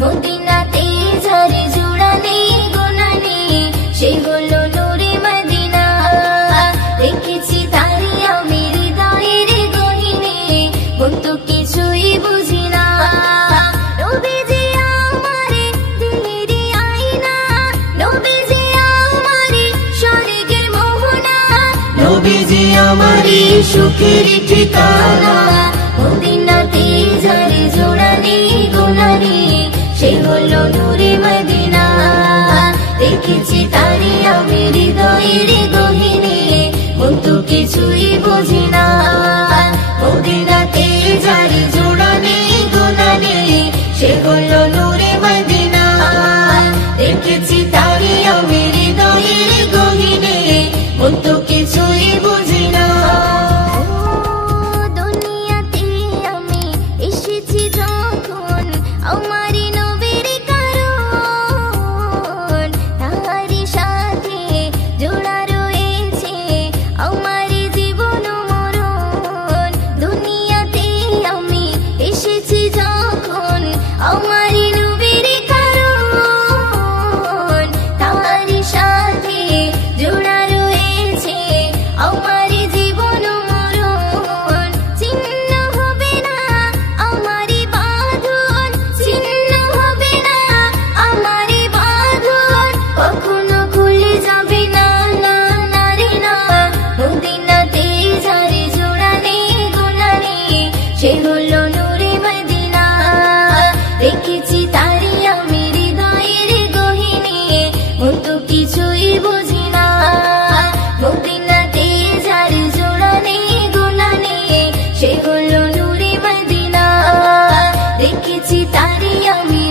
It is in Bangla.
মদিনাতে যার জোড়া নেই গোনা নেই, সে হলো নূরে মদিনা। দেখেছি তারে আমি হৃদয়ের গহীনে, মন তো কিছুই বুঝি না। নবীজি আমারে দিলেরই আয়না, নবীজি আমারে স্বর্গের মোহনা, নবীজি আমারে সুখের ঠিকানা। মদিনাতে যার জোড়া নেই গোনা নেই, সে হলো নূরে মদিনা। দেখেছি তারে আমি হৃদয়ের গহীনে, মন তো কিছুই বুঝি না। মদিনাতে যার জোড়া নেই গোনা নেই, সে হলো নূরে মদিনা। দেখেছি তারে আমি হৃদয়ের গহীনে, মন তো কিছুই বুঝি না। দুনিয়াতে আমি এসেছি যখন, আমারই নবীর কারণ, তাহারই সাথে জোড়া রয়েছে আমারই জীবন মরণ। দুনিয়াতে আমি এসেছি যখন, আমারই নবীর কারণ, তাহারই সাথে জোড়া রয়েছে আমারই জীবন মরণ। ছিন্ন হবে না আমারই বাঁধন, ছিন্ন হবে না আমারই বাঁধন, কখনো খুলে যাবে না, না না রে না। মদিনাতে যার জোড়া নেই গোনা নেই, সে হলো নূরে মদিনা। দেখেছি তারে আমি হৃদয়ের গহীনে, মন তো কিছুই বুঝি না। মদিনাতে যার জোড়া নেই গোনা নেই, সে হলো নূরে মদিনা। দেখেছি তারে আমি